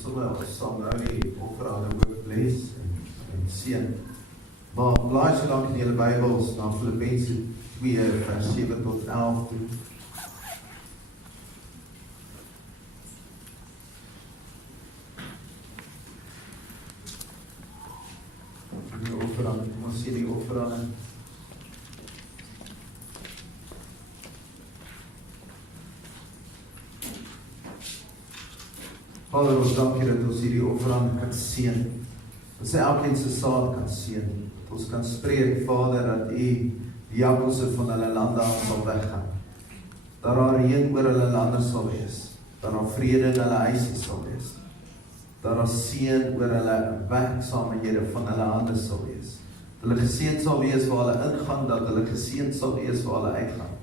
sommer saam nou die offerande ook bless en seën. Maar blaai so lank in julle Bybels na Filippense 2 vers 7 tot 11 toe. Die offerande, kom ons sien die offerande. Vader, ons dank U dat ons hierdie offerande kan seën. Dat sy elkeen se saad kan seën. Dat ons kan spreek, Vader, dat U die jakkalse van hulle lande af sal weggaan. Dat daar reën oor hulle lande sal wees. Dat daar vrede in hulle huise sal wees. Dat daar seën oor hulle werksaamhede van hulle hande sal wees. Dat hulle geseënd sal wees waar hulle ingaan, dat hulle geseënd sal wees waar hulle uitgaan.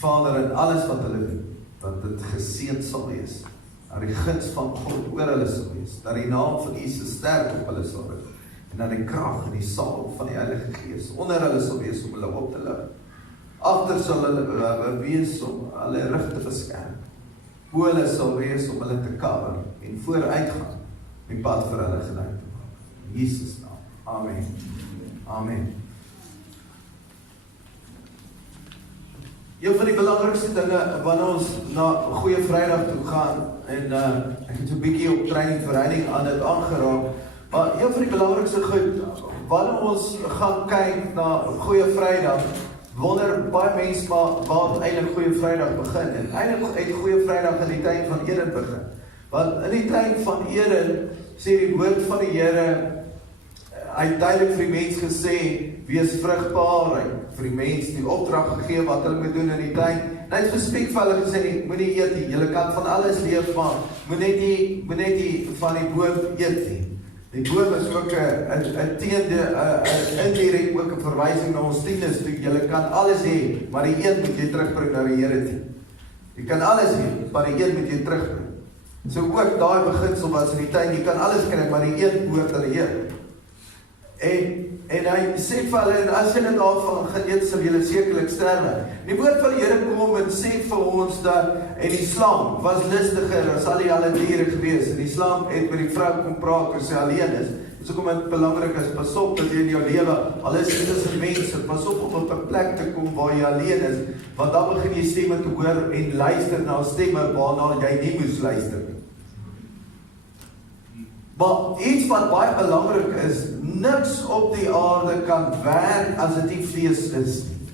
Vader, in alles wat hulle doen, dat dit geseënd sal wees. Dat die guns van God oor hulle sal wees, dat die naam van Jesus sterk op hulle sal wees, en dat die krag en die salwing van die Heilige Gees onder hulle sal wees om hulle op te lig. Agter sal hulle wees om hulle rug te beskerm. Bo hulle sal wees om hulle te cover en vooruitgaan, die pad vir hulle gelei te maak. In Jesus naam. Amen. Amen. Een van die belangrikste dinge wanneer ons na Goeie Vrydag toe gaan, en ek het so 'n bietjie op trein en verhouding aan dit aangeraak, maar een van die belangrikste goed, wanneer ons gaan kyk na Goeie Vrydag, wonder baie mense maar waar het eintlik Goeie Vrydag begin, en eintlik het Goeie Vrydag in die tyd van Eden begin, want in die tyd van Eden sê die woord van die Here, hy het duidelik vir die mens gesê, wees vrugbaar, vir die mens die opdrag gegee wat hulle moet doen in die tuin. En hy het spesifiek vir hulle gesê, moenie eet nie, julle kan van alles leef, maar moet net nie van die boom eet nie. Die boom is ook 'n indirek ook 'n verwysing na ons tieners toe, julle kan alles hê, maar die een moet jy terugbring na die Here toe. Jy kan alles hê, maar die een moet jy terugbring. So ook daai beginsel was in die tuin, jy kan alles kry, maar die een behoort aan die Here. En hy sê vir hulle, en as julle daarvan gaan eet, sal julle sekerlik sterwe. Die woord van die Here kom en sê vir ons dat, en die slang was listiger as al die ander diere gewees, en die slang het met die vrou kom praat, as sy alleen is. So kom dit belangrik is, pas op dat jy in jou lewe, al is jy tussen mense, pas op 'n plek te kom waar jy alleen is, want dan begin jy stemme te hoor, en luister na stemme waarna jy nie moes luister nie. Maar iets wat baie belangrik is, niks op die aarde kan werk as dit nie vlees is nie.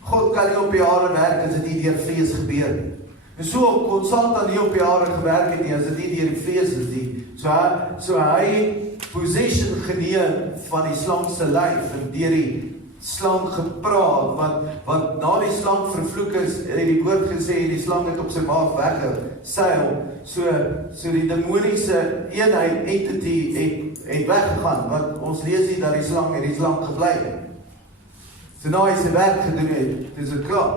God kan nie op die aarde werk as dit nie deur vlees gebeur nie. En so kon Satan nie op die aarde gewerk het nie as dit nie deur die vlees is nie. So hy possession geneem van die slang se lyf en deur die slang gepraat, want na die slang vervloek is, het die woord gesê, die slang het op sy maag weggeseil, so die demoniese eenheid, entity, het weggegaan, want ons lees nie dat die slang gebly het. So na hy sy werk gedoen het, dis dit klaar.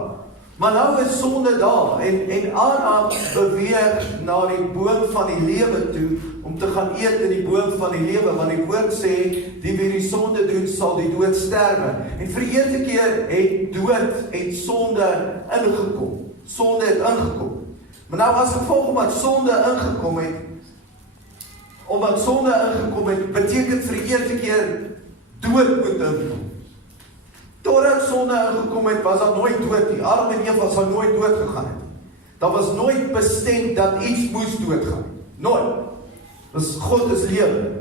Maar nou is sonde daar, en Adam beweeg na die boom van die lewe toe, om te gaan eet in die boom van die lewe, want die woord sê, die wie die sonde doen, sal die dood sterwe. En vir die eerste keer het dood en sonde ingekom. Sonde het ingekom. Maar nou as gevolg omdat sonde ingekom het, beteken vir die eerste keer dood moet inkom. Totdat sonde ingekom het, was daar nooit dood nie. Adam en Eva sal nooit dood gegaan het. Daar was nooit bestem dat iets moes doodgaan. Nooit. Dus God is lewe.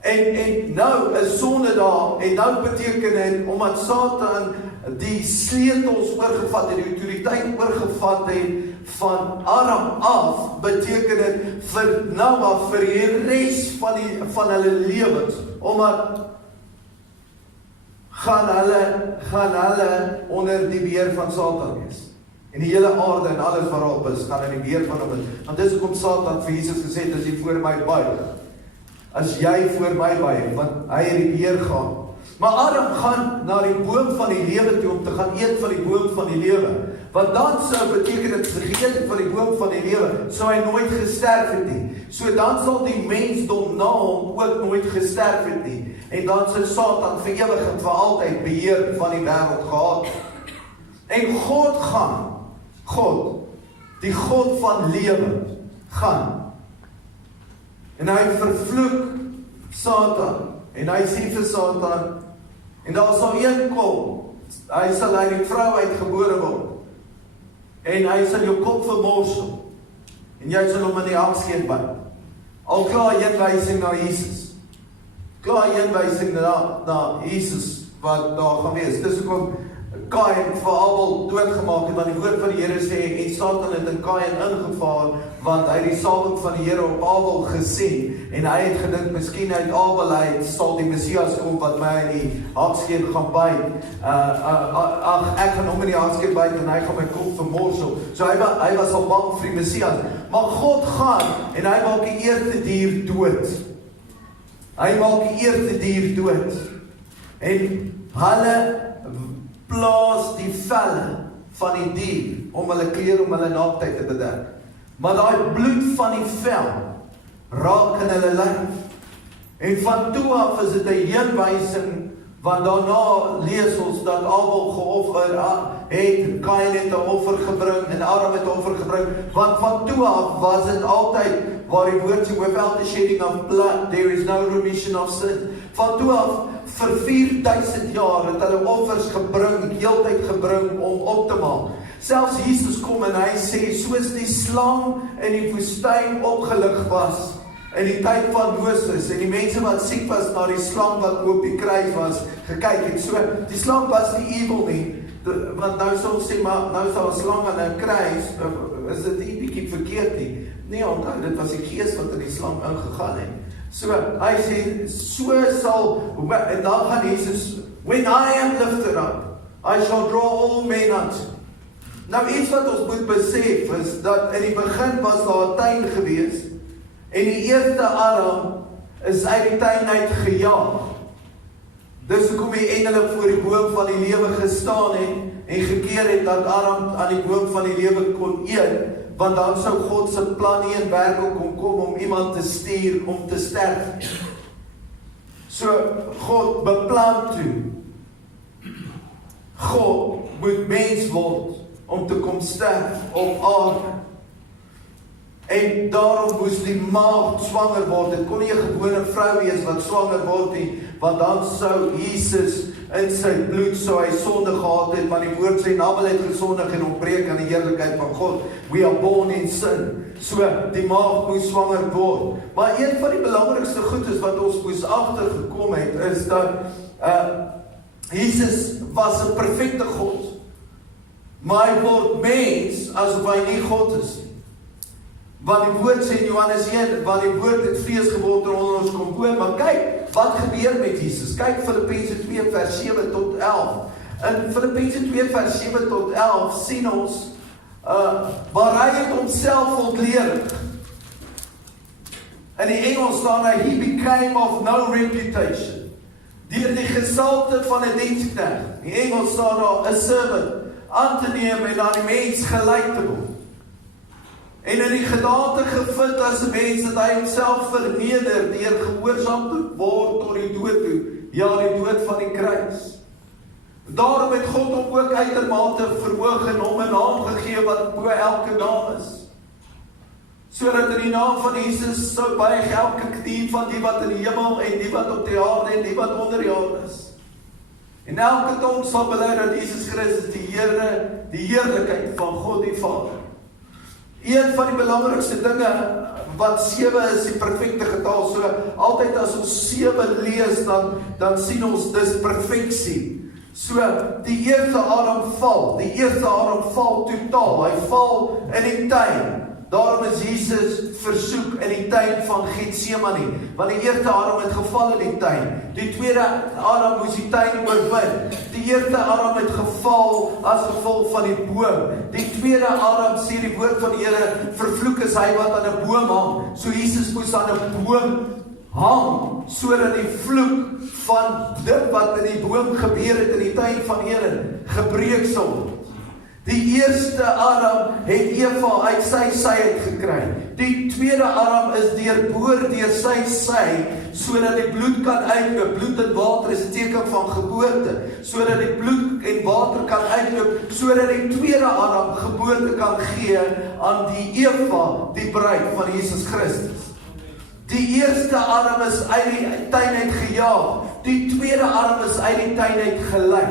En nou is sonde daar, en nou beteken het, omdat Satan die sleutels oorgevat het, die autoriteit oorgevat het, van Adam af, beteken het vir Noah, vir die res van hulle lewens, omdat gaan hulle onder die beheer van Satan wees. En die hele aarde en alles waarop is, gaan in die beheer van hom is. Want dis hoekom Satan vir Jesus gesê het, as jy voor my buig, as jy voor my buig, want hy het die beheer gehad. Maar Adam gaan na die boom van die lewe toe, om te gaan eet van die boom van die lewe. Want dan sou beteken dit, geëet van die boom van die lewe, sou hy nooit gesterf het nie. So dan sal die mensdom na hom ook nooit gesterf het nie. En dan sou Satan vir ewig en vir altyd beheer van die wêreld gehad. En God, die God van lewe, gaan En hy vervloek Satan. En hy sê vir Satan, en daar sal een kom, hy sal uit die vrou uitgebore word. En hy sal jou kop vermorsel. En jy sal hom in die hakskeer byt. Al klaar heenwysing na Jesus. Klaar heenwysing na Jesus wat daar gaan wees. Dis hoekom Kain vir Abel doodgemaak het, want die woord van die Here sê, en Satan het in Kain ingevaar, want hy het die salwing van die Here op Abel gesien, en hy het gedink, miskien uit Abel uit sal die Messias kom, wat my in die hakskeer gaan byt. Ek gaan hom in die hakskeer byt, en hy gaan my kop vermorsel. So hy was al bang vir die Messias. Maar God gaan, en hy maak die eerste dier dood. Hy maak die eerste dier dood. En hulle plaas die velle van die dier om hulle klere, om hulle naaktheid te bedek. Maar daai bloed van die vel raak in hulle lyf. En van toe af is dit 'n heenwysing, want daarna lees ons dat Abel geoffer het, Kain het 'n offer gebring en Adam het 'n offer gebring. Want van toe af was dit altyd waar die woord sê, without the shedding of blood, there is no remission of sin. Van toe af, vir 4000 jaar het hulle offers gebring, heeltyd gebring om op te maak. Selfs Jesus kom en hy sê, soos die slang in die woestyn opgelig was, in die tyd van Moses, en die mense wat siek was, na die slang wat op die kruis was, gekyk het. So, die slang was nie evil nie, want nou sal ons sê, maar nou sal 'n slang aan 'n kruis, is dit nie bietjie verkeerd nie. Nee, onthou, dit was die gees wat in die slang ingegaan het. So, hy sê, so sal, en dan gaan Jesus, when I am lifted up, I shall draw all men unto. Nou, iets wat ons moet besef, is dat in die begin was daar 'n tuin gewees, en die eerste Adam is uit die tuin uit gejaag. Dis hoekom die engele voor die boom van die lewe gestaan het, en gekeer het dat Adam aan die boom van die lewe kon eet, want dan sou God se plan nie in werking kon kom om iemand te stuur om te sterf. So, God beplan toe, God moet mens word om te kom sterf op aarde. En daarom moes die maagd swanger word. Dit kon nie 'n gewone vrou wees wat swanger word nie, want dan sou Jesus in sy bloed sou hy sonde gehad het, want die woord sê, Abel het gesondig en ontbreek aan die heerlikheid van God. We are born in sin. So, die maagd moes swanger word. Maar een van die belangrikste goedes wat ons moes agtergekom het, is dat Jesus was 'n perfekte God. Maar hy word mens, asof hy nie God is nie. Want die woord sê in Johannes 1, want die woord het vlees geword en onder ons kom woon. Maar kyk, wat gebeur met Jesus? Kyk Filippense 2 vers 7 tot 11. In Filippense 2 vers 7 tot 11 sien ons, waar hy het homself ontleer. In die Engels staan hy, he became of no reputation. Deur die gesalte van 'n diensknegt. In die Engels staan daar, a servant, aan te neem en aan die mens gelyk te word. En in die gedaante gevind as 'n mens dat hy homself verneder deur gehoorsaam te word tot die dood toe, ja, die dood van die kruis. Daarom het God hom ook uitermate verhoog en hom 'n naam gegee wat bo elke naam is. Sodat in die naam van Jesus sou buig elke knie van die wat in die hemel en die wat op die aarde en die wat onder die aarde is. En elke tong sal bely dat Jesus Christus die Here, die heerlikheid van God die Vader. Een van die belangrikste dinge wat 7 is die perfekte getal. So altyd as ons 7 lees, dan sien ons dis perfeksie. So die eerste Adam val. Die eerste Adam val totaal. Hy val in die tuin. Daarom is Jesus versoek in die tuin van Getsemane. Want die eerste Adam het geval in die tuin. Die tweede Adam moes die tuin oorwin. Die eerste Adam het geval as gevolg van die boom. Die tweede Adam, sê die woord van die Here, vervloek is hy wat aan 'n boom hang. So Jesus moes aan 'n boom hang, sodat die vloek van dit wat in die boom gebeur het in die tuin van Eden gebreek sal word. Die eerste Adam het Eva uit sy sy uitgekry. Die tweede Adam is deurboor deur sy sy, sodat die bloed kan uitloop. Bloed en water is 'n teken van geboorte, sodat die bloed en water kan uitloop, sodat die tweede Adam geboorte kan gee aan die Eva, die bruid van Jesus Christus. Die eerste arm is uit die tuin uit gejaag. Die tweede arm is uit die tuin uit gelei.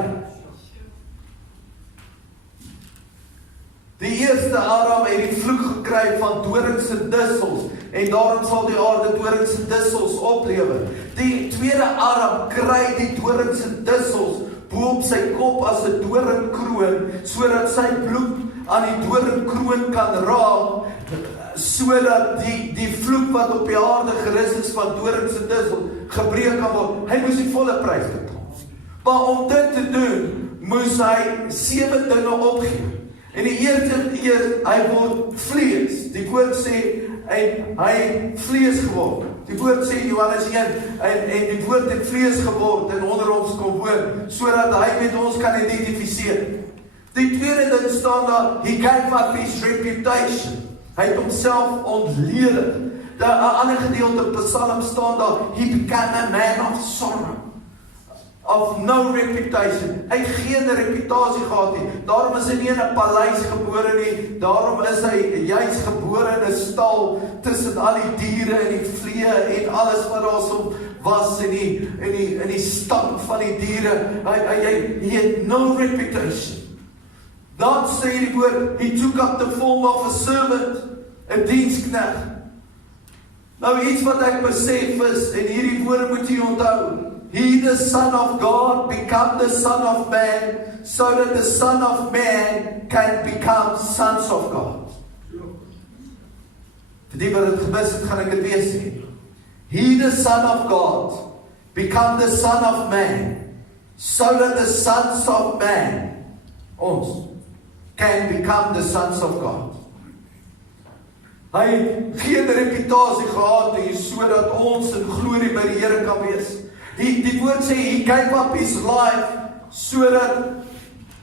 Die eerste Adam het die vloek gekry van dorings en dissels, en daarom sal die aarde dorings en dissels oplewer. Die tweede Adam kry die dorings en dissels bo op sy kop as 'n doringkroon, sodat sy bloed aan die doringkroon kan raak, sodat die vloek wat op die aarde gerus is van dorings en dissels gebreek kan word. Hy moes die volle prys betaal. Maar om dit te doen, moes hy 7 dinge opgee. En die eerste, hy word vlees. Die woord sê, en hy vlees geword. Die woord sê, Johannes 1, en die woord het vlees geword en onder ons kom woon, sodat hy met ons kan identificeer. Die tweede ding staan daar, he gave up his reputation. Hy het homself ontledig. 'n ander gedeelte op Psalm staan daar, he became a man of sorrow. Of no reputation. Hy het geen reputasie gehad nie. Daarom is hy nie in 'n paleis gebore nie. Daarom is hy juis gebore in 'n stal tussen al die diere en die vlee en alles wat daar so was in die stank van die diere. Hy het no reputation. Dan sê die woord, he took up the form of a servant, 'n diensknegt. Nou iets wat ek besef is, en hierdie woorde moet jy onthou. He, the Son of God, become the Son of Man, so that the Son of Man can become sons of God. Vir die wat het gemis het, gaan ek het weer sê. He, the Son of God, become the Son of Man, so that the sons of man, ons, can become the sons of God. Hy het geen reputasie gehad nie, sodat ons in glorie by die Here kan wees. Die woord sê, he gave up his life, sodat,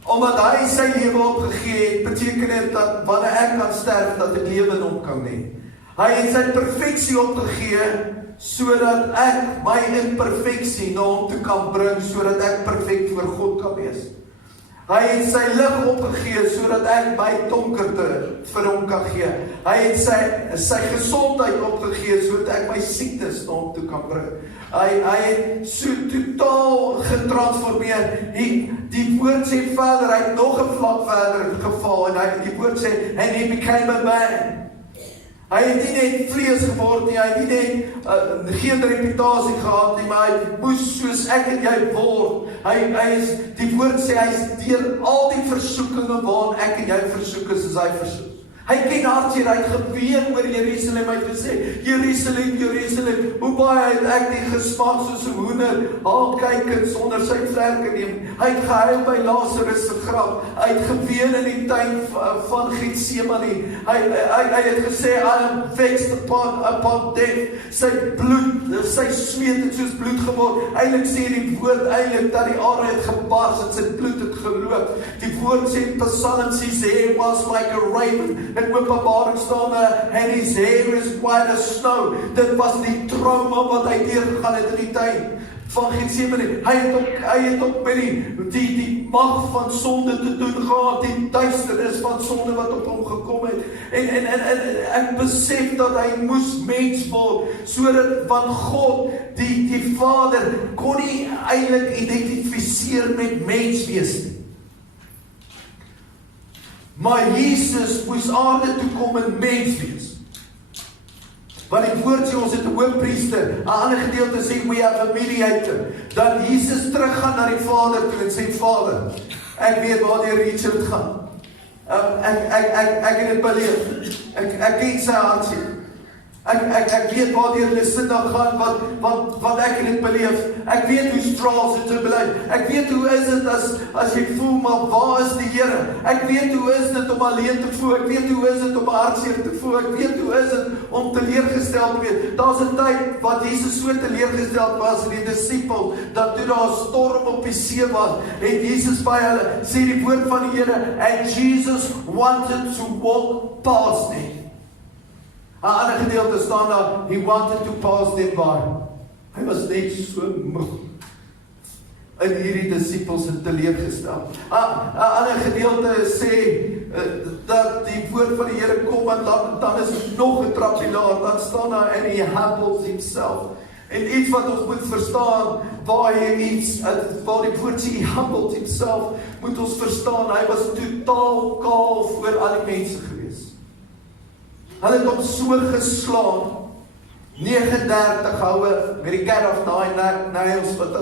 omdat hy sy lewe opgegee het, beteken dit dat wanneer ek kan sterf, dat ek lewe in hom kan hê. Hy het sy perfeksie opgegee, sodat ek my imperfeksie na hom toe kan bring, sodat ek perfek voor God kan wees. Hy het sy lig opgegee, sodat ek my donkerte vir hom kan gee. Hy het sy gesondheid opgegee, sodat ek my siektes na hom toe kan bring. Hy het so totaal getransformeer. Die woord sê verder, hy het nog 'n vlak verder geval, en die woord sê, and he became a man. Hy het nie net vlees geword nie, hy het nie net geen reputasie gehad nie, maar hy moes soos ek en jy word. Die woord sê, hy is deur al die versoekinge waarin ek en jy versoek is hy versoek. Hy ken hartseer, hy het geween oor Jerusalem, hy het gesê, Jerusalem, Jerusalem, hoe baie het ek die gesmak soos 'n hoender, al kykend sonder sy vlerke neem. Hy het gehuil by Lazarus se graf, hy het geween in die tuin van Getsemane. Hy het gesê, I am vexed upon death. Sy bloed, sy sweet het soos bloed geword. Eintlik sê die woord dat die aarde het gebars en sy bloed het geloop. Die woord sê in Psalms, his hair was like a raven. In Openbaring staan and his hair is white as snow. Dit was die trauma wat hy deurgegaan het in die tuin van Getsemane. Hy het ook met die mag van sonde te doen gehad, die duisternis van sonde wat op hom gekom het. En ek besef dat hy moes mens word, sodat van God, die Vader, kon nie eintlik identifiseer met mens wees nie. Maar Jesus moes aarde toe kom en mens wees. Want die woord sê, ons het 'n hoofpriester, 'n ander gedeelte sê, we have a mediator, dat Jesus teruggaan na die Vader toe en sê, Vader, ek weet waar die Richard gaan. Ek het dit beleef. Ek ken sy hartseer. Ek weet waar die Lucinda gaan, wat ek het dit beleef. Ek weet hoe straals het te beleef. Ek weet hoe is dit as jy voel, maar waar is die Here? Ek weet hoe is dit om alleen te voel. Ek weet hoe is dit om hartseer te voel. Ek weet hoe is dit om teleurgestel te wees. Daar's 'n tyd wat Jesus so teleurgestel was in die disipel, dat toe daar 'n storm op die see was, het Jesus by hulle, sê die woord van die Here, and Jesus wanted to walk past them. 'n ander gedeelte staan daar, he wanted to pass them by. Hy was net so moeg in hierdie disipels het teleurgestel. 'n ander gedeelte sê, dat die woord van die Here kom, en dan is het nog 'n trappie laer, dan staan daar, and he humbles himself. En iets wat ons moet verstaan, waar die woord sê, he humbled himself, moet ons verstaan, hy was totaal kaal voor al die mense gewees. Hulle het hom so geslaan, 39 houe, met die cat of nails, wat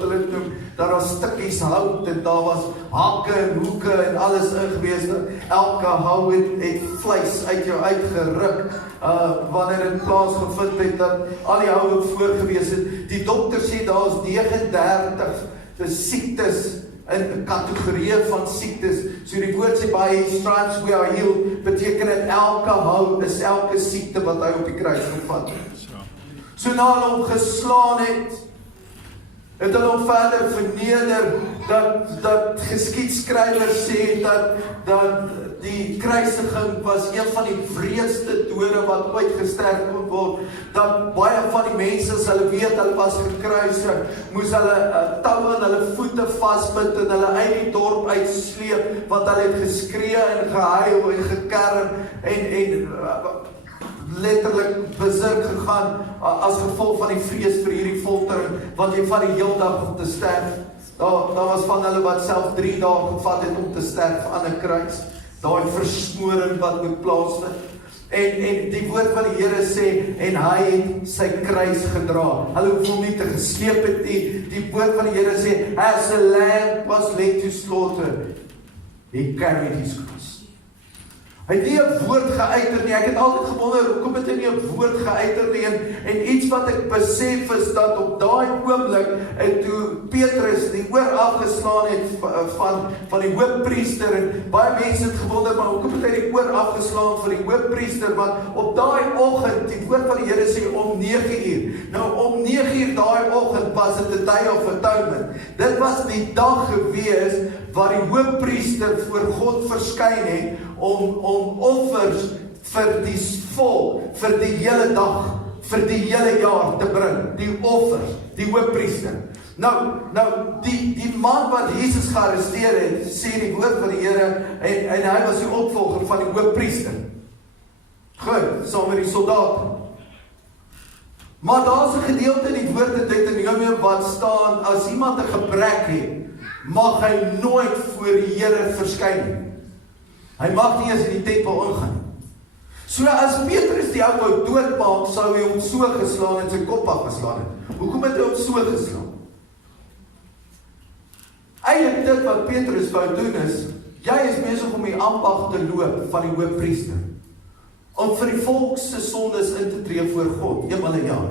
hulle noem, daar was stukkies hout, en daar was hakke en hoeke, en alles ingewees, elke hou het vleis uit jou uitgeruk, wanneer het plaasgevind het, dat al die houe voorgewees het. Die dokter sê, daar is 39 siektes, in kategorieë van siektes, so die woord sê, by his stripes we are healed, beteken het elke hou is elke siekte wat hy op die kruis gevat het. So na hulle hom geslaan het hulle hom verder verneder, dat geskiedskrywers sê, dat die kruisiging was een van die wreedste dode wat ooit gesterf kon word, dat baie van die mense, as hulle weet, hulle was gekruisig, moes hulle toue in hulle voete vasbind, en hulle uit die dorp uitsleep, want hulle het geskree en gehuil en gekerm, en letterlik besit gegaan, as gevolg van die vrees vir hierdie foltering, want jy vat die heel dag om te sterf. Daar was van hulle wat self 3 dae gevat het om te sterf aan 'n kruis, daai versmoring wat moet plaasvind. En die woord van die Here sê, en hy het sy kruis gedra. Hulle hoef hom nie te gesleep het nie. Die woord van die Here sê, as a lamb was led to slaughter, he carried his cross. Hy het nie 'n woord geuiter nie. Ek het altyd gewonder, hoekom het hy nie 'n woord geuiter nie, en iets wat ek besef is, dat op daai oomblik, toe Petrus die oor afgeslaan het, van die hoofpriester, en baie mense het gewonder, maar hoekom het hy die oor afgeslaan van die hoofpriester, want op daai oggend, die woord van die Here sê, om 9 uur, nou om 9 uur daai oggend, was dit 'n day of atonement. Dit was die dag gewees, waar die hoofpriester voor God verskyn het, om offers vir die volk, vir die hele dag, vir die hele jaar te bring, die offers, die hoofpriester. Nou, die man wat Jesus gearresteer het, sê die woord van die Here, en hy was die opvolger van die hoofpriester. Goed, saam met die soldate. Maar daar is 'n gedeelte in die woord in Deuteronomium wat staan, as iemand 'n gebrek het, mag hy nooit voor die Here verskyn nie. Hy mag nie eens in die tempel ingaan. So as Petrus die ou wou doodmaak, sou hy hom so geslaan en sy kop afgeslaan het. Hoekom het hy hom so geslaan? Eintlik dit wat Petrus wou doen is, jy is besig om die ambag te loop van die hoofpriester, om vir die volk se sondes in te tree voor God, eenmal 'n jaar.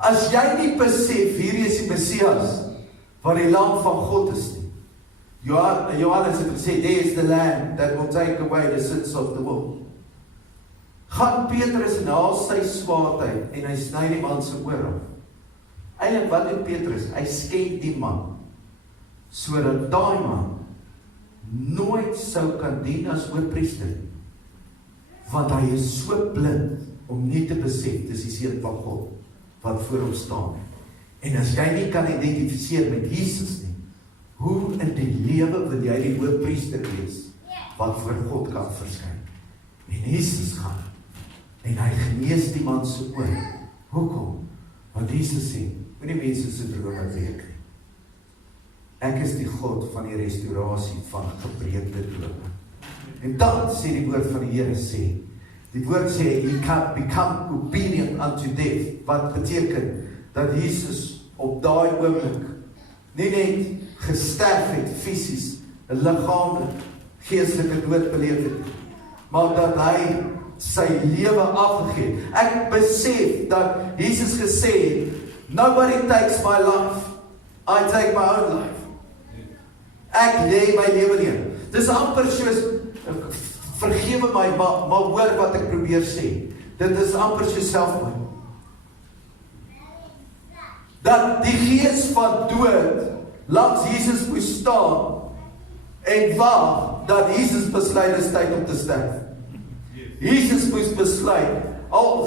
As jy nie besef, hierdie is die Messias, wat die lam van God is nie. Johannes het gesê, there is the lamb that will take away the sins of the world. Gaan Petrus en haal sy swaard uit, en hy sny die man se oor af. Eintlik wat doen Petrus? Hy skep die man, sodat daai man nooit sou kan dien as hoofpriester, want hy is so blind om nie te besef, dis die seun van God wat voor hom staan. En as jy nie kan identifiseer met Jesus nie, hoe in die lewe wil jy die hoofpriester wees wat voor God kan verskyn? En Jesus gaan, en hy genees die man se oor. Hoekom? Want Jesus sê, moenie mense se drome breek nie. Ek is die God van die restaurasie van gebreekte drome. En dan sê die woord van die Here sê, die woord sê, he can become obedient unto death, wat beteken, dat Jesus op daai oomblik nie net gesterf het, fisies, 'n liggaamlik, geestelike dood beleef het, maar dat hy sy lewe afgegee het. Ek besef dat Jesus gesê het, nobody takes my life, I take my own life. Ek lê my lewe neer. Dis amper soos, vergewe my, maar hoor wat ek probeer sê. Dit is amper soos selfmoord. Dat die gees van dood langs Jesus moes staan en wag dat Jesus besluit is tyd om te sterf. Jesus moes besluit,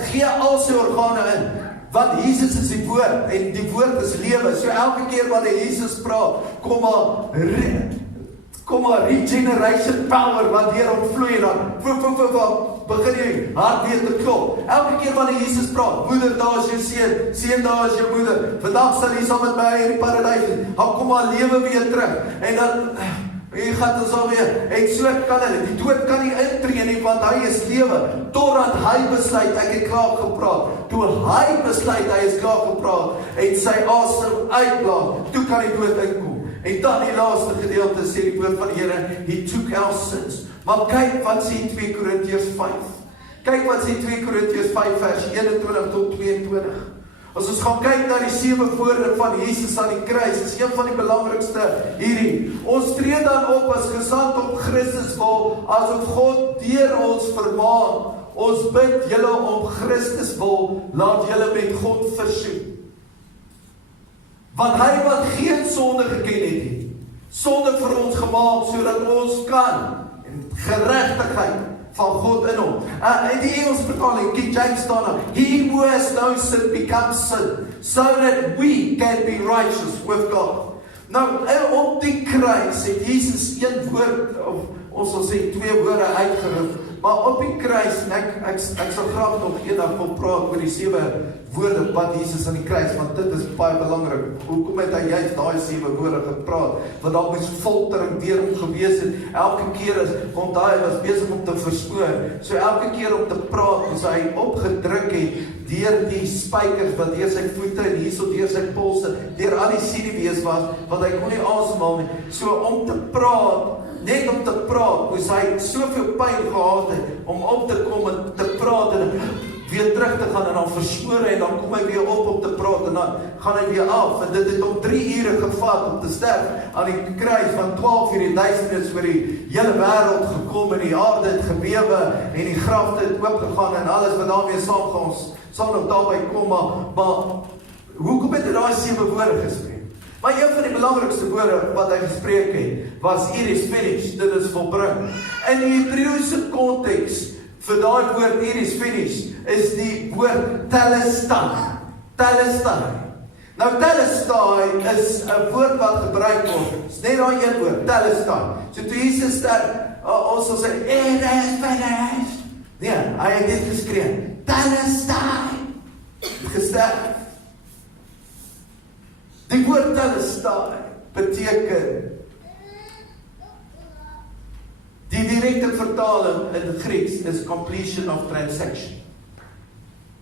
gee al sy organe in, want Jesus is die woord en die woord is lewe. So elke keer wanneer Jesus praat, kom maar kom maar, regeneration power, wat deur hom vloei, en dan, begin jy hart weer te klop. Elke keer wanneer Jesus praat, moeder, daar is jou seun, seun, daar is jou moeder, vandag sal jy saam met my in die paradys wees, kom maar, lewe weer terug, en dan, jy gaan ons alweer, en so kan hulle, die dood kan nie intree nie, want hy is lewe, totdat hy besluit, ek het klaar gepraat, toe hy besluit, hy is klaar gepraat, en sy asem uitblaas, toe kan die dood inkom. En dan die laaste gedeelte sê die woord van die Here, he took our sins. Maar kyk wat sê 2 Korintiërs 5. Kyk wat sê 2 Korintiërs 5 vers 21 tot 22. As ons gaan kyk na die 7 woorde van Jesus aan die kruis, is een van die belangrikste hierdie. Ons tree dan op as gesand op Christus wil, asof God deur ons vermaan. Ons bid julle om Christus wil, laat julle met God versoen. Want hy wat geen sonde geken het nie, sonde vir ons gemaak, sodat ons kan, en geregtigheid van God in hom. In die Engels vertaling, King James staan daar, he who has no sin becomes sin, so that we can be righteous with God. Nou, op die kruis het Jesus een woord, of ons sal sê 2 woorde uitgerif, maar op die kruis, en ek sal graag nog eendag wil praat oor die 7 woorde wat Jesus aan die kruis, want dit is baie belangrik. Hoekom het hy juist daai 7 woorde gepraat? Want daar moes foltering deur hom gewees het. Elke keer want hy was besig om te verskoon. So elke keer om te praat, as hy opgedruk het deur die spykers wat deur sy voete en hierso deur sy polse, deur al die sinewees was, want hy kon nie asemhaal nie. So om te praat, net om te praat, moes hy soveel pyn gehad het, om op te kom en te praat, en weer terug te gaan, en dan verskore, en dan kom hy weer op te praat, en dan gaan hy weer af, en dit het om 3 ure gevat, om te sterf, aan die kruis, van 12 uur die duisternis, oor die hele wêreld gekom, en die aarde het gebewe, en die grafte het oopgegaan, en alles wat daarmee saamgaan, ons sal nog daarby kom, maar hoekom het hy daai 7 woorde gespreek? Maar een van die belangrikste woorde wat hy gespreek het, was it is finished, dit is volbring. In die Hebreëse konteks, vir daai woord it is finished, is die woord telestai. Telestai. Nou telestai is 'n woord wat gebruik word. Dis net daai een woord, telestai. So toe Jesus daar, ons sal sê, it is finished. Nee, hy het dit geskree. Telestai. Gesterf. Die woord telestai beteken, die direkte vertaling in Grieks is completion of transaction.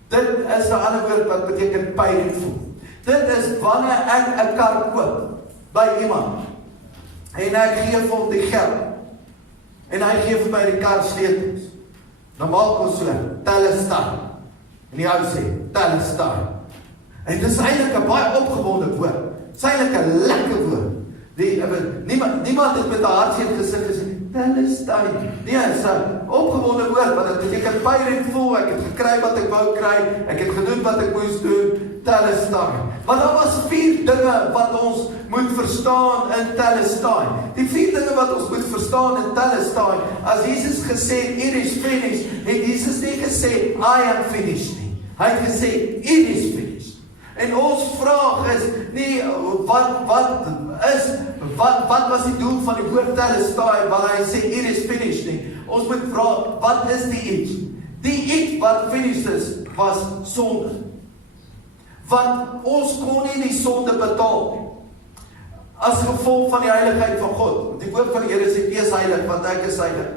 Dit is 'n ander woord wat beteken paid in full. Dit is wanneer ek 'n kar koop by iemand, en ek gee vir hom die geld, en hy gee vir my die kar sleutels. Dan maak ons so, telestai. En die ou sê, telestai. En dit is eintlik 'n baie opgewonde woord. Dit is eintlik 'n lekker woord. Niemand het met 'n hartseer gesig gesê, telestai. Nee, dit is 'n opgewonde woord, want dit beteken paid in full, ek het gekry wat ek wou kry, ek het gedoen wat ek moes doen, telestai. Want daar was 4 dinge wat ons moet verstaan in telestai. Die 4 dinge wat ons moet verstaan in telestai, as Jesus gesê, it is finished, het Jesus nie gesê, I am finished nie. Hy het gesê, it is finished. En ons vraag is nie, wat was die doel van die woord telestai, waar hy sê, it is finished nie. Ons moet vraag, wat is die iets? Die iets wat finished is, was sonde. Want ons kon nie die sonde betaal nie. As gevolg van die heiligheid van God. Die woord van die Here sê, wees heilig, want ek is heilig.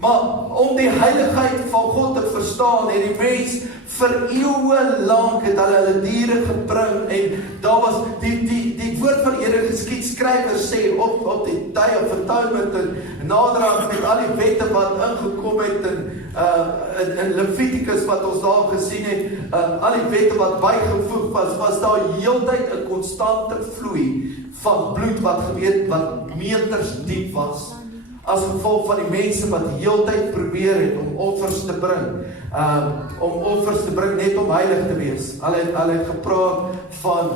Maar om die heiligheid van God te verstaan, en die mens vir eeue lank het hulle diere gebring, en daar was die woord van die Here geskiedskrywer sê, op die tye of atonement, en naderhand met al die wette wat ingekom het, in Levitikus wat ons daar gesien het, al die wette wat bygevoeg was daar heeltyd 'n konstante vloei van bloed wat meters diep was, as gevolg van die mense wat heeltyd probeer het om offers te bring, net om heilig te wees. Hulle het gepraat van,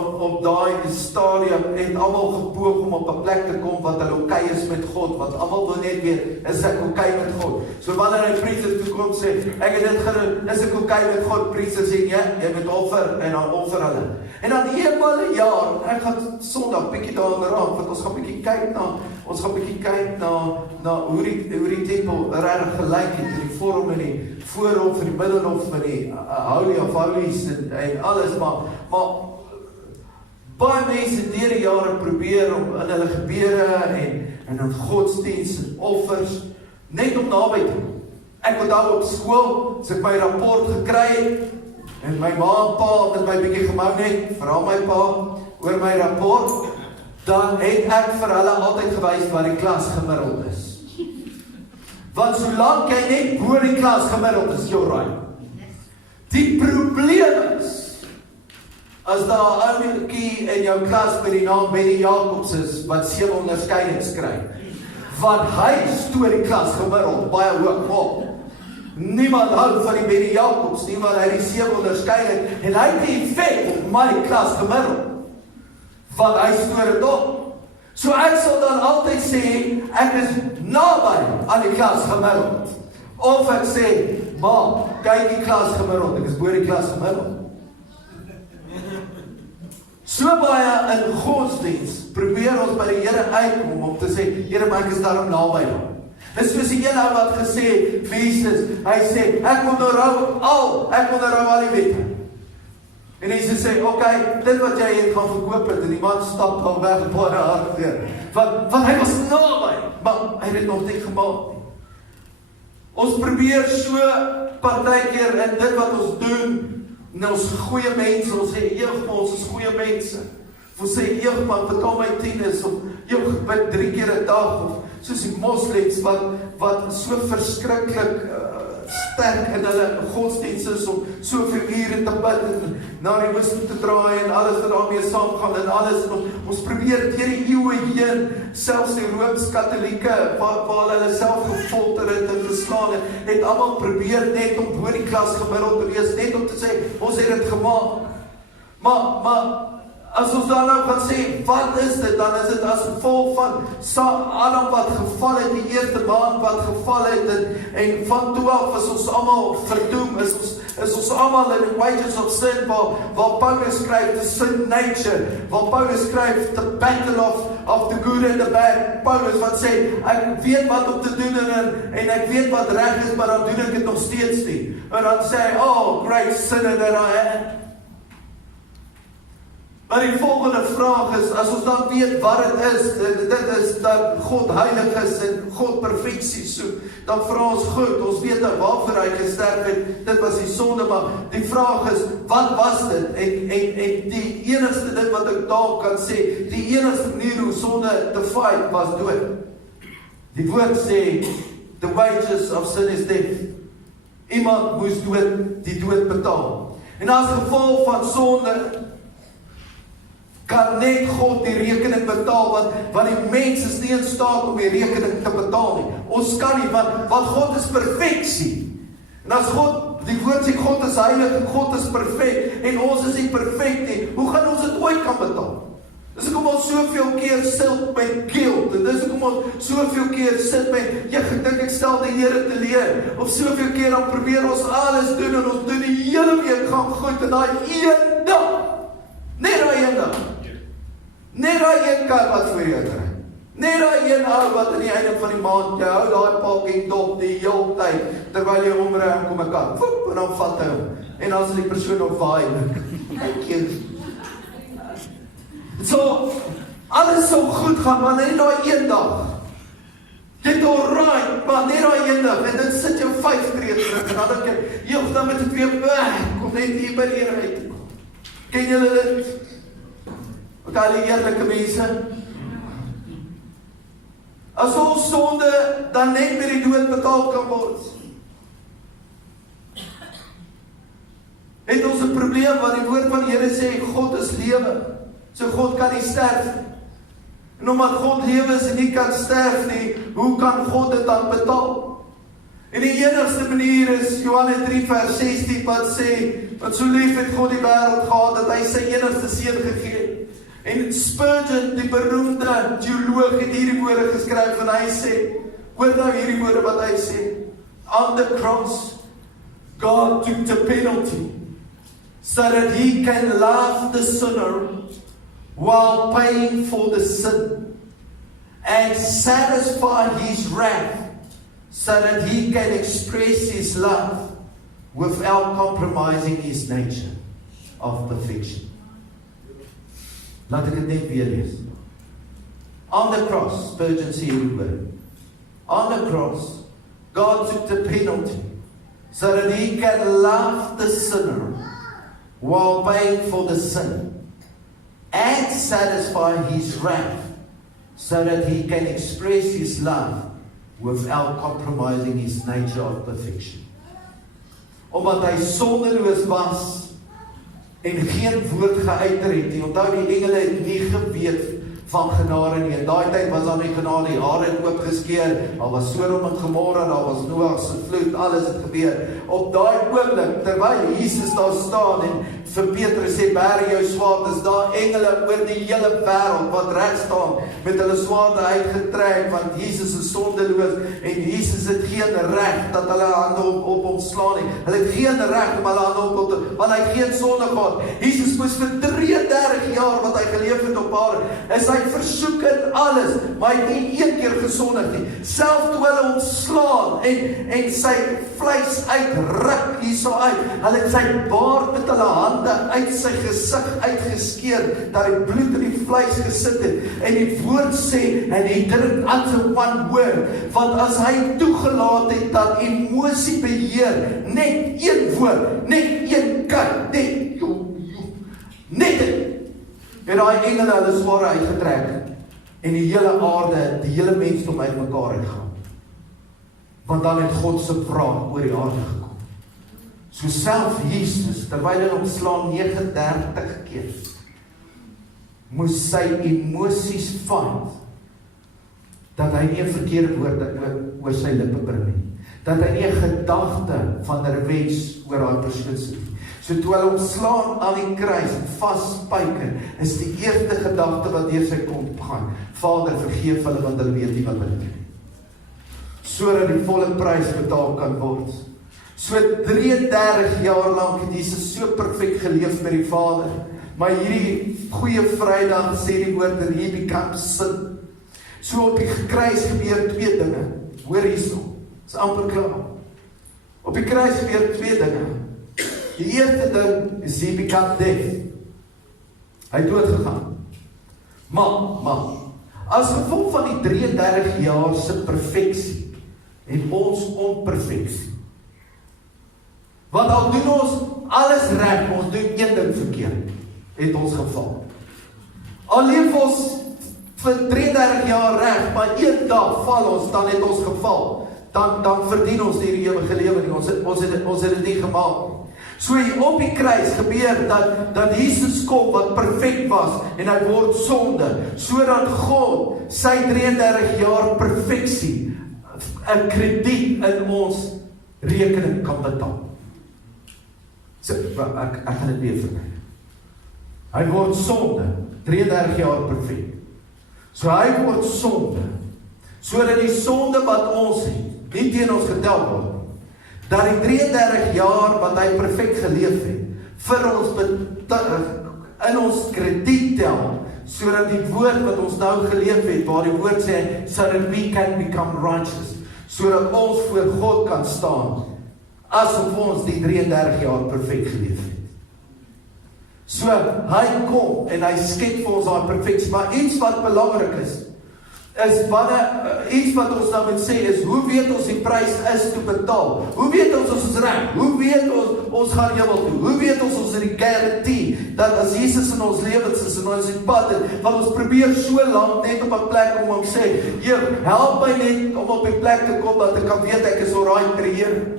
op daai stadium, het almal gepoog om op 'n plek te kom, wat hulle okay is met God, want almal wil net weet, is ek okay met God? So wanneer hy priester toe kom, sê, ek het dit gedoen, is ek okay met God, priester sê, ja, jy moet offer, en dan offer hulle. En dan eenmaal 'n jaar, ek gaan Sondag bietjie daaraan raak, want ons gaan bietjie kyk na hoe die tempel regtig gelyk het, die vorm en die voorhof, die middelhof, van die Holy of Holies, en alles, maar baie mense deur die jare probeer om in hulle gebede en dan godsdienst en offers, net om naby te kom. Ek onthou op skool, as ek my rapport gekry het, en my ma en pa het my bietjie gemou net, veral my pa, oor my rapport, dan het ek vir hulle altyd gewys wat die klas gemiddeld is. Want solank jy net bo die klas gemiddeld is, jy right. Die probleem is, as daar 'n ouetjie in jou klas by die naam Benny Jacobs is, wat 7 onderskeidings kry, want hy stoor die klas gemiddeld baie hoog op. Niemand hou van die Benny Jacobs, niemand hy die 7 onderskeiding, en hy het die effek op my klas gemiddeld, want hy stoor het op. So ek sal dan altyd sê, ek is naby aan die klas gemiddeld, of ek sê, ma, kyk die klas gemiddeld, ek is bo die klas gemiddeld. So baie in godsdienst probeer ons by die Here uitkom om te sê, Here, maar ek is daarom naby hom. Dis soos die een wat gesê, Jesus, hy sê, ek onderhou al die wette. En Jesus sê, okay, dit wat jy het gaan verkoop het, en die man stap al weg, baie hard weer. Want hy was naby, maar hy het nog nie gemaak nie. Ons probeer so partykeer in dit wat ons doen, en ons goeie mense, ons sê, ons is goeie mense. Ons sê, man, betaal my 10 is, of bid 3 keer 'n dag, of soos die moslems, wat so verskriklik sterk in hulle godsdienst is, om soveel ure te bid, en na die oos te draai, en alles wat daarmee saamgaan, en alles, en ons probeer deur die eeue heen, selfs die Rooms-Katholieke, waar hulle self gefolter het en geslaan het almal probeer net om bo die klas gemiddeld te wees, net om te sê, ons het dit gemaak. Maar as ons dan nou gaan sê, wat is dit? Dan is dit as gevolg van Adam wat geval het, die eerste maand wat geval het, en van toe af is ons allemaal verdoem, is ons allemaal in the wages of sin, waar Paulus skryf, the sin nature, waar Paulus skryf, the battle of the good and the bad. Paulus wat sê, ek weet wat om te doen, en ek weet wat reg is, maar dan doen ek het nog steeds nie. En dan sê hy, oh, great sinner that I am. Maar die volgende vraag is, as ons dan weet wat het is, dit is dat God heilig is en God perfeksie soek, dan vra ons goed, ons weet dat waarvoor hy gesterf het, dit was die sonde, maar die vraag is, wat was dit? En die enigste ding wat ek daar kan sê, die enigste manier hoe sonde te fight was dood. Die woord sê, the wages of sin is death. Iemand moes die dood betaal. En as gevolg van sonde, kan net God die rekening betaal, want die mens is nie in staat om die rekening te betaal nie. Ons kan nie, want God is perfeksie. En as God, die woord sê, God is heilig en God is perfek, en ons is nie perfek nie, hoe gaan ons dit ooit kan betaal? Dis hoekom ons soveel keer sit met guilt, en dis hoekom ons soveel keer sit met, ek dink ek stel die Here te leer, of soveel keer dan probeer ons alles doen, en ons doen die hele week gaan goed, en daai een dag, net daai een dag, net daai een kar wat voor jou draai. Net daai een ou wat aan die einde van die maand, jy hou daai pakkie dop die hele tyd, terwyl jy omry en kom 'n kar, en dan vat hy hom, en dan is die persoon op waai. Thank you. So, alles sou goed gaan, maar net daai een dag. Dit alright, maar net daai een dag, en dit sit jou 5 tree terug, en dan dink jy, dan moet ek weer, kom net hier by die Here uit. Ken julle dit? Ook al die eerlike mense. As ons sonde dan net met die dood betaal kan word, het ons 'n probleem, want die woord van die Here sê, God is lewe, so God kan nie sterf. En omdat God lewe is en nie kan sterf nie, hoe kan God dit dan betaal? En die enigste manier is Johannes 3 vers 16 wat sê, want so lief het God die wêreld gehad, dat hy sy enigste seun gegee het. En Spurgeon, die beroemde teoloog, het hierdie woorde geskryf, en hy sê, hoor nou hierdie woorde wat hy sê, on the cross, God took the penalty so that He can love the sinner while paying for the sin and satisfy His wrath so that He can express His love without compromising His nature of perfection. Laat ek dit net weer lees. On the cross, Spurgeon sê hierdie woord. On the cross, God took the penalty so that He can love the sinner while paying for the sin and satisfy His wrath so that He can express His love without compromising His nature of perfection. Omdat Hy sondeloos was en geen woord geuiter het nie. Onthou, die engele het nie geweet van genade nie. In daai tyd was daar nie genade, die hare het oopgeskeer, daar was Sodom en Gomorra, daar was Noag se vloed, alles het gebeur. Op daai oomblik, terwyl Jesus daar staan en vir Petrus sê, bære jou swaard, is daar engele oor die hele wêreld wat reg staan, met hulle swaarde uitgetrek, want Jesus is sondeloos, en Jesus het geen reg, dat hulle hande op hom slaan nie. Hulle het geen reg om hulle hande op te, want hy het geen sonde gehad. Jesus moes vir 33 jaar wat hy geleef het op aarde, is hy versoek in alles, maar hy het nie een keer gesondig nie. Self toe hulle hom slaan, en sy vleis uitruk hierso uit, hulle het sy baard met hulle hande uit sy gesig uitgeskeer, dat die bloed in die vleis gesit het, en die woord sê, en hy didn't utter one word, want as hy toegelaat het, dat emosie beheer, net een woord, net een kyk, net dit, en die engele hulle sware uitgetrek, en die hele aarde, die hele mensdom uit mekaar uitgaan, want dan het God se wraak oor die aarde gekom. So self Jesus, terwyl hy hom slaan 39 keer, moes sy emosies vat, dat hy nie 'n verkeerde woord oor sy lippe bring nie, dat hy nie 'n gedagte van revenge oor haar persoon sit nie. So toe hy hom slaan aan die kruis, vaspyker, is die eerste gedagte wat deur sy kop gaan, Vader, vergeef hulle want hulle weet nie wat hulle doen, sodat die volle prys betaal kan word. So 33 jaar lank het Jesus so perfek geleef met die Vader, maar hierdie goeie Vrydag sê die woord, that he becomes sin. So op die kruis gebeur twee dinge, hoor hierso, is amper klaar. Op die kruis gebeur twee dinge. Die eerste ding is he become death. Hy het doodgegaan. Maar, as gevolg van die 33 jaar se perfeksie, en ons onperfeksie, want al doen ons alles reg, ons doen een ding verkeerd, het ons geval. Al leef ons vir 33 jaar reg, maar een dag val ons, dan het ons geval. Dan verdien ons die ewige lewe nie, ons het dit nie gemaak nie. So hier op die kruis gebeur dat Jesus kom wat perfek was, en hy word sonde, sodat God sy 33 jaar perfeksie 'n krediet in ons rekening kan betaal. So, ek gaan dit weer vertel. Hy word sonde, 33 jaar perfek. So hy word sonde, sodat die sonde wat ons het, nie teen ons getel word, dat die 33 jaar wat hy perfek geleef het, vir ons in ons krediet tel, sodat die woord wat ons nou geleef het, waar die woord sê, so that we can become righteous, sodat ons voor God kan staan, asof ons die 33 jaar perfek geleef het. So, hy kom en hy skep vir ons daai perfeksie, maar iets wat belangrik is iets wat ons nou moet sê is, hoe weet ons die prys is te betaal? Hoe weet ons is reg? Hoe weet ons gaan hemel toe? Hoe weet ons is die guarantee, dat as Jesus in ons lewens is, en ons die pad het, want ons probeer so lank net op 'n plek om hom sê, Heer, help my net om op die plek te kom, dat ek kan weet ek is alright met die Here.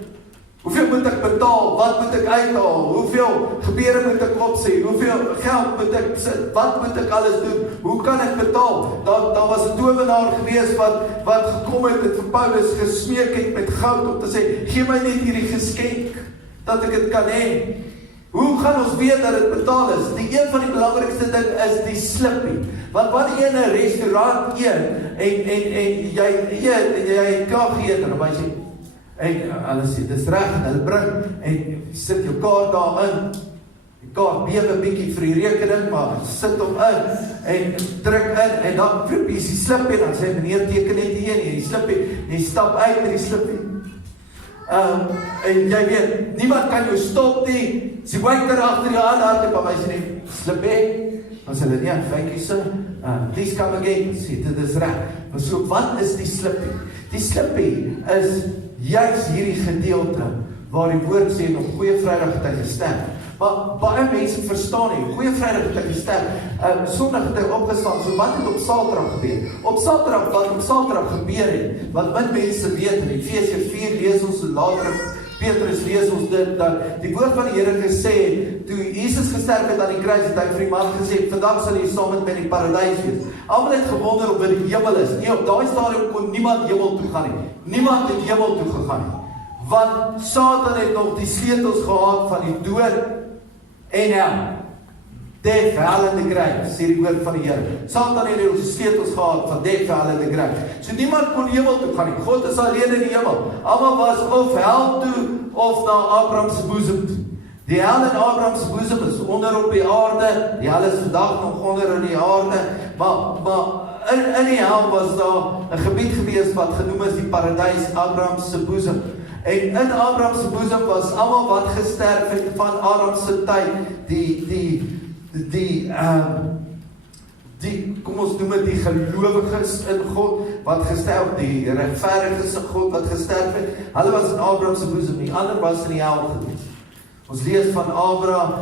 Hoeveel moet ek betaal? Wat moet ek uithaal? Hoeveel gebede moet ek opsê? Hoeveel geld moet ek sit? Wat moet ek alles doen? Hoe kan ek betaal? Daar was 'n towenaar gewees wat gekom het en vir Paulus gesmeek het met goud om te sê, gee my net hierdie geskenk, dat ek dit kan hê. Hoe gaan ons weet dat dit betaal is? Die een van die belangrikste ding is die slippie. Want wanneer jy in 'n restaurant eet, en jy het klaar geëet, en dan sê, En hulle sê, dis reg, en hulle bring, en sit jou kaart daarin, die kaart bewe 'n bietjie vir die rekening, maar sit hom in, en druk in, en dan flip jy die slippie, dan sê meneer teken net die een, die slippie, en jy stap uit met die slippie. En jy weet, niemand kan jou stop nie, as die waiter agter jou aan hardloop, maar hy sê net, slippie, dan sê hulle, ja, thank you sir, please come again, sê, dit is reg, maar so, wat is die slippie? Die slippie is juist hierdie gedeelte, waar die woord sê, op goeie Vrydag het hy gesterf. Maar baie mense verstaan nie, goeie Vrydag het hy gesterf, Sondag het hy opgestaan, so wat het op Saterdag gebeur? Op Saterdag gebeur het, wat min mense weet, in Efesiërs 4 lees ons, en later Petrus lees ons dit, dat die woord van die Here gesê, toe Jesus gesterf het aan die kruis, het hy vir die man gesê, vandag sal jy saam met my in die paradys wees. Almal het gewonder of dit die hemel is. Nee, op daai stadium kon niemand hemel toe gaan nie. Niemand het hemel toe gegaan nie. Want Satan het nog die sleutels gehad van die dood en hel. Death, hell and the grave, sê die woord van die Here. Satan het die sleutels gehad van death, hell and the grave. So niemand kon hemel toe gaan nie. God is alleen in die hemel. Almal was of hel toe of na Abraham se boesem toe. Die hel in Abraham se boesem is onder op die aarde. Die hel is vandag nog onder in die aarde. Maar in die hel was daar 'n gebied gewees wat genoem is die paradys, Abraham se boesem. En in Abraham se boesem was almal wat gesterf het van Abraham se tyd, kom ons noem dit die gelowiges in God, wat gesterf, die regverdiges in God, wat gesterf het, hulle was in Abraham se boesem, die ander was in die hel gewees. Ons lees van Abraham,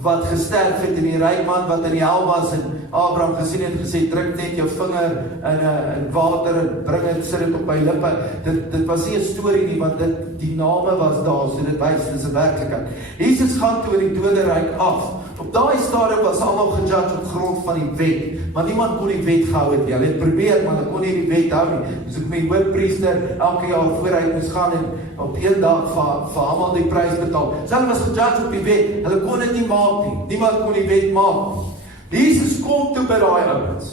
wat gesterf het, en die ryk man wat in die hel was, en Abraham gesien het, gesê, druk net jou vinger in water, en bring het, sit het op my lippe. Dit was nie 'n storie nie, want die name was daar, so dit wys, dit is 'n werklikheid. Jesus gaan toe in die doderyk af. Op daai stadium was almal gejudge op grond van die wet, maar niemand kon die wet gehou het nie. Hulle het probeer, maar hulle kon nie die wet hou nie. Dus ek met hoofpriester elke jaar vooruit moes gaan en op een dag vir almal die prys betaal. So hulle was gejudge op die wet, hulle kon dit nie maak nie. Niemand kon die wet maak nie. Jesus kom toe by daai ouens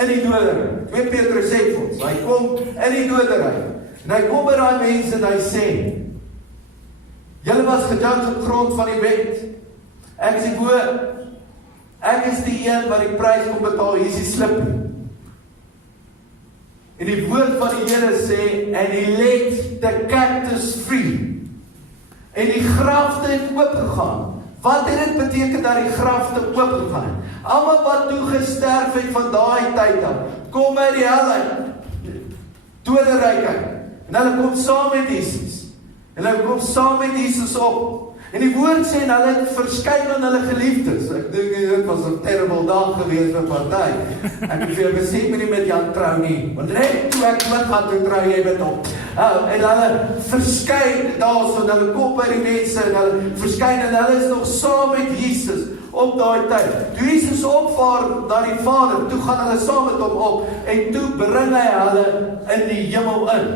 in die doderyk. 2 Petrus sê vir ons, hy kom in die doderyk. En hy kom by daai mense en hy sê, julle was gejudge op grond van die wet. Ek is die woord, ek is die een wat die prys kom betaal, hier is die slippie. En die woord van die Here sê, and he let the captives free. En die grafte het oopgegaan. Wat het dit beteken dat die grafte oopgegaan het? Almal wat toe gesterf het van daai tyd af, kom uit die hel uit, doderyk uit. En hulle kom saam met Jesus. En hulle kom saam met Jesus op. En die woord sê, en hulle het verskyn aan hulle geliefdes. Ek dink dit was 'n terrible dag gewees vir party. Ek het vir gesê, nie met Jan trou nie. Want net toe ek met gaan toe trou jy met hom. En hulle verskyn daarso, en hulle kom by die mense, en hulle verskyn, en hulle is nog saam met Jesus op daai tyd. Toe Jesus opvaar na die Vader, toe gaan hulle saam met hom op, en toe bring hy hulle in die hemel in.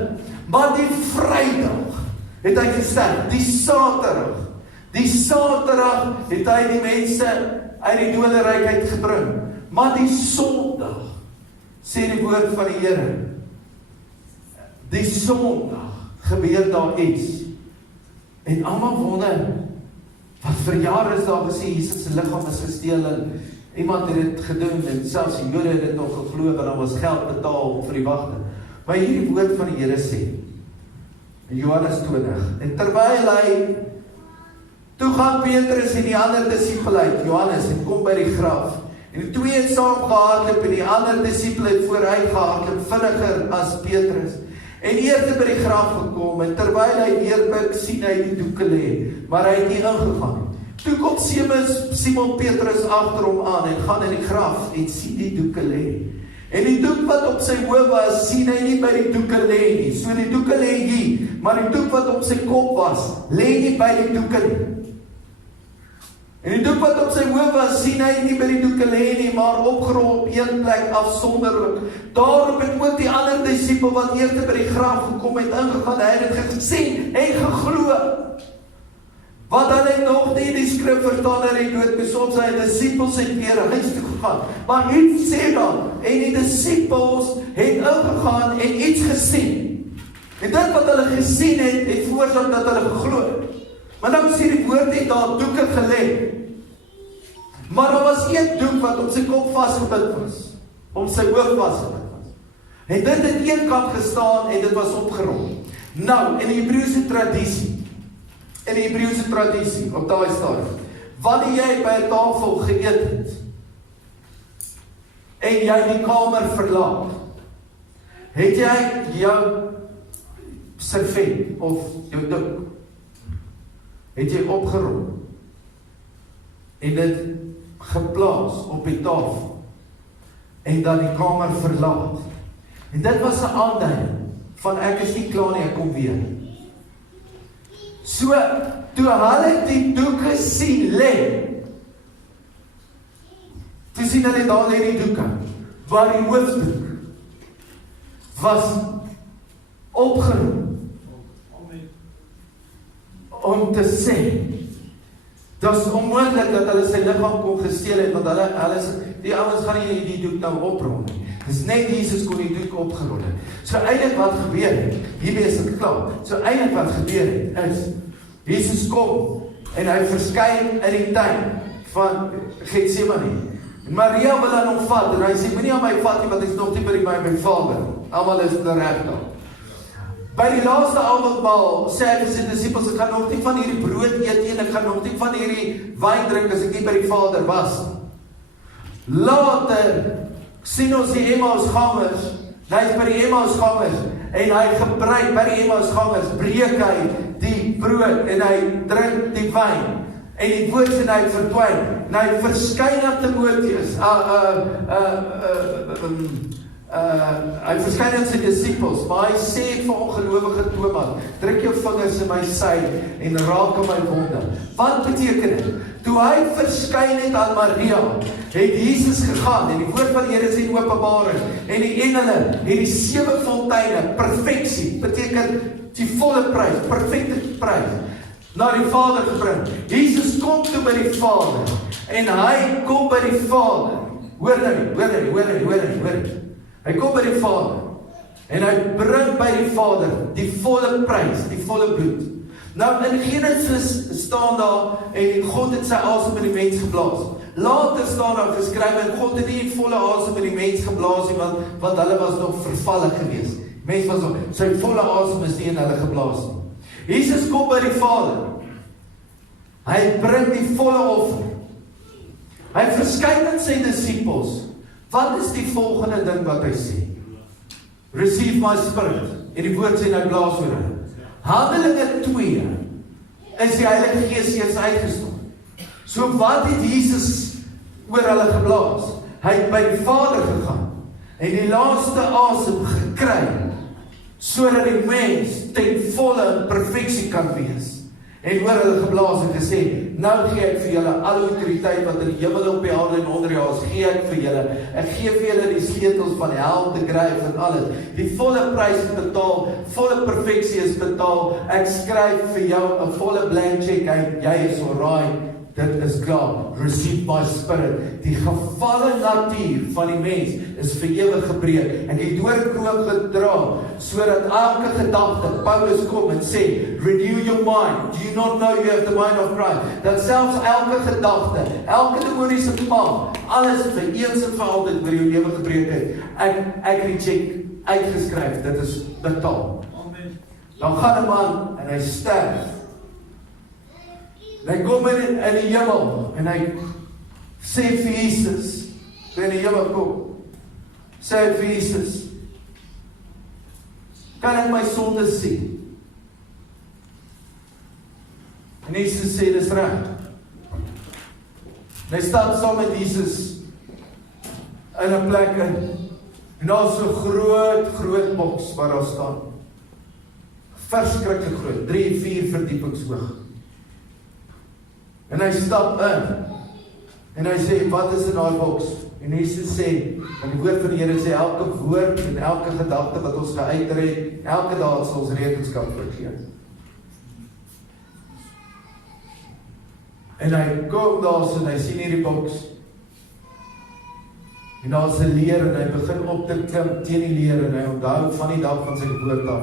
Maar die Vrydag het hy gesterf, die Saterdag het hy die mense uit die doderyk uitgebring. Maar die Sondag, sê die woord van die Here, die Sondag gebeur daar iets. En almal wonder, wat vir jare is daar gesê, Jesus se liggaam is gesteel, en iemand het dit gedoen, en selfs die Jode het dit nog geglo, want daar was geld betaal vir die wagte. Maar hierdie woord van die Here sê, in Johannes 20, en terwyl hy, toe gaan Petrus en die ander disipel uit, Johannes, en kom by die graf, en die twee het saam gehardloop, en die ander disipel het vooruit gehardloop, vinniger as Petrus, en eers by die graf gekom, en terwyl hy neerbuk, sien hy die doeke lê, maar hy het nie ingegaan nie. Toe kom Simon Petrus agter hom aan, en gaan in die graf, en sien die doeke lê. En die doek wat op sy hoof was, sien hy nie by die doeke lê nie. So die doeke lê hier, maar die doek wat op sy kop was, lê nie by die doeke nie. En die doek wat op sy hoof was, sien hy nie by die doeke lê nie, maar opgerol op een plek afsonderlik. Daarop het ook die ander disipel wat eers by die graf gekom het, ingegaan, hy het dit gesien en geglo. Wat hulle nog nie die skrif verstaan het nie, dood besoms sy disipels het weer huis toe gegaan. Maar iets sê dan, en die disipels het ingegaan en iets gesien. En dit wat hulle gesien het, het veroorsaak dat hulle geglo het. Maar nou sê die woord het daar doeke gelê. Maar daar was een doek wat op sy kop vasgebind was, om sy hoof vasgebind was. En dit het een kant gestaan en dit was opgerol. Nou, in die Hebreëse tradisie, op daai stadium, wanneer jy by 'n tafel geëet het, en jy die kamer verlaat, het jy jou servet, of jou doek, het jy opgerol, en dit geplaas op die tafel, en dan die kamer verlaat. En dit was 'n aanduiding, van ek is nie klaar nie, ek kom weer. So, toe hulle die doeke sien lê, toe sien hulle daar lê die doeke, waar die hoofdoek was opgerol, om te sê, dat is onmoontlik dat hulle sy liggaam kon gesteel het, want die ouens gaan nie die doek nou oprol nie. Dis net Jesus kon die doek opgerol het. So eintlik wat gebeur het, hiermee is dit klaar. So eintlik wat gebeur het, is, Jesus kom, en hy verskyn in die tuin van Getsemane. En Maria wil aan hom vat, en hy sê, moenie aan my vat nie, want hy is nog nie by my Vader. Almal is nou reg daar. By die laaste avondmaal sê hy vir sy disippels, ek gaan nog nie van hierdie brood eet en ek gaan nog nie van hierdie wyn drink as ek nie by die Vader was. Later sien ons die Emmausgangers, hy is by die Emmausgangers en hy gebruik by die Emmausgangers, breek hy die brood en hy drink die wyn en die woord en hy verdwyn en hy verskyn aan Timoteus, hy verskyn aan sy disippels, maar hy sê vir ongelowige Thomas, druk jou vingers in my sy en raak aan my wonde. Wat beteken dit? Toe hy verskyn het aan Maria, het Jesus gegaan, en die woord van die Here is in Openbaring, en die engele, en die 7 fonteine, perfeksie, beteken die volle prys, perfekte prys, na die Vader gebring. Jesus kom toe by die Vader, en hy kom by die Vader, hoor nie, hy kom by die Vader, en hy bring by die Vader die volle prys, die volle bloed. Nou in Genesis staan daar, en God het sy asem in die mens geblaas. Later staan daar geskryf, en God het nie die volle asem in die mens geblaas nie, want hulle was nog vervallig geweest. Mens was nog, sy volle asem is nie in hulle geblaas nie. Jesus kom by die Vader. Hy bring die volle offer. Hy verskyn aan sy disippels. Wat is die volgende ding wat hy sê? Receive my spirit. En die woord sê, hy blaas oor hulle. Handelinge 2 is die Heilige Gees eers uitgestort. So wat het Jesus oor hulle geblaas? Hy het by die Vader gegaan en die laaste asem gekry, sodat die mens ten volle in perfeksie kan wees. En oor hulle geblaas en gesê, nou gee ek vir julle alle autoriteit wat in die hemel, op die aarde en onder die aarde, gee ek vir julle. Ek gee vir julle die sleutels van hel, te gryf en alles. Die volle prys is betaal, volle perfeksie is betaal. Ek skryf vir jou 'n volle blank check uit. Jy is alright. Dit is klaar. Receive my spirit. Die gevalle natuur van die mens is vir ewig gebreek. En die doorkroon gedra, sodat elke gedagte, Paulus kom en sê, renew your mind. Do you not know you have the mind of Christ? Dat selfs elke gedagte, elke demoniese mag, alles vir eens en vir altyd oor jou lewe gebreek het. Ek reject, uitgeskryf, dit is betaal. Amen. Dan gaan 'n man en hy sterf. Hy kom in die hemel, en hy sê vir Jesus, toe in die hemel kom, sê hy vir Jesus, kan ek my sonde sien? En Jesus sê, dis reg. En hy staan saam met Jesus, in 'n plek in, en daar is so groot boks, waar daar staan, verskriklik groot, 3-4 verdiepings hoog. En hy stap in, en hy sê, wat is in daai boks? En Jesus sê, en die woord van die Here sê, elke woord en elke gedagte wat ons geuiter het, elke dag sal ons rekenskap vergee. En hy kom daar so, en hy sien hierdie boks, en daar is 'n leer, en hy begin op te klim teen die leer, en hy onthou van die dag van sy geboorte af,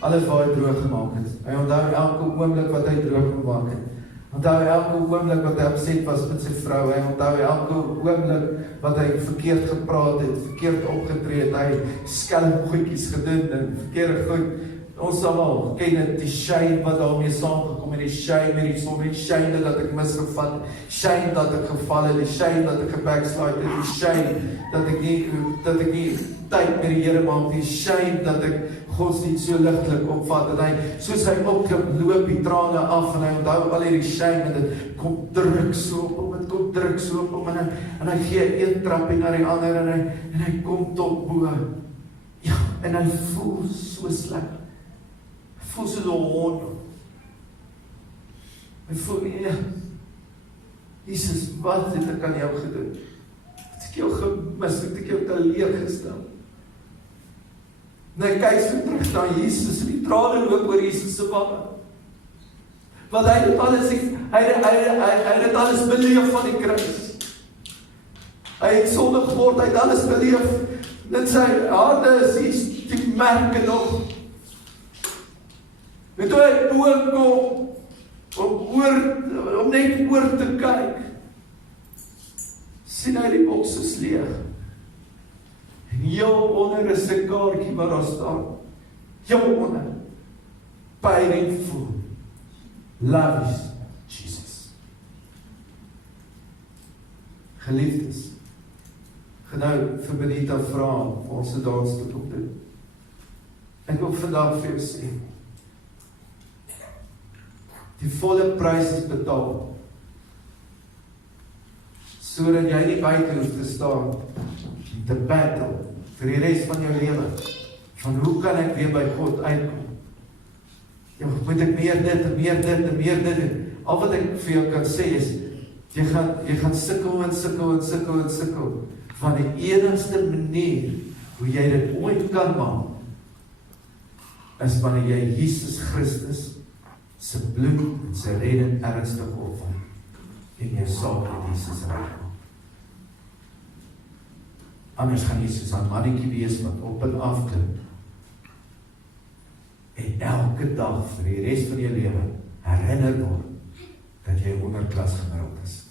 alles waar hy droog gemaak het. Hy onthou elke oomblik wat hy droog gemaak het. Onthou elke oomblik wat hy opset was met sy vrou. Hy onthou elke oomblik wat hy verkeerd gepraat het, verkeerd opgetree het, hy skelm goedjies gedoen en verkeerde goed. Ons almal ken dit, die shame wat daarmee saamgekom het, die shame met die som, die shame dat ek misgevat het, shame dat ek geval het, die shame dat ek gebackslide het, die shame dat ek nie tyd met die Here maak, die shame dat ek godsdienst so ligtelik opvat, en hy, soos hy opklim, loop die trane af, en hy onthou al hierdie shame, en dit kom druk so op hom, het kom druk so op hom, en hy gee een trappie na die ander, en hy kom tot bo, ja, en hy voel so sleg, hy voel soos 'n hond, hy voel, ja, Jesus, wat het ek aan jou gedoen? Het ek jou gemis, het ek jou teleurgestel? En hy kyk so terug na Jesus, en die trane loop oor Jesus se wange. Want hy het alles, hy het alles beleef van die kruis. Hy het sonde geword, hy het alles beleef. Net sy harte is die merke nog. En toe hy boom kom, om net oor te kyk, sien hy die boks is leeg. En heel onder is 'n kaartjie waar daar staan, heel onder, painful, loves Jesus. Geliefdes, nou vir Benita vra vir ons se dans te kom doen. Ek wil vandag vir jou sê, die volle prys is betaal, sodat jy nie buite hoef te staan, te battle, vir die res van jou lewe, van hoe kan ek weer by God uitkom? Ja, moet ek meer dit, en meer dit, en meer dit, al wat ek vir jou kan sê is, jy gaan sukkel en sukkel en sukkel en sukkel, van die enigste manier, hoe jy dit ooit kan maak, is wanneer jy Jesus Christus, sy bloed en sy redding ernstig opvat, en jy saak met Jesus reg. Anders gaan jy soos 'n mannetjie wees wat op en af klim, en elke dag vir die res van jou lewe herinner word dat jy onderklas gemiddeld is.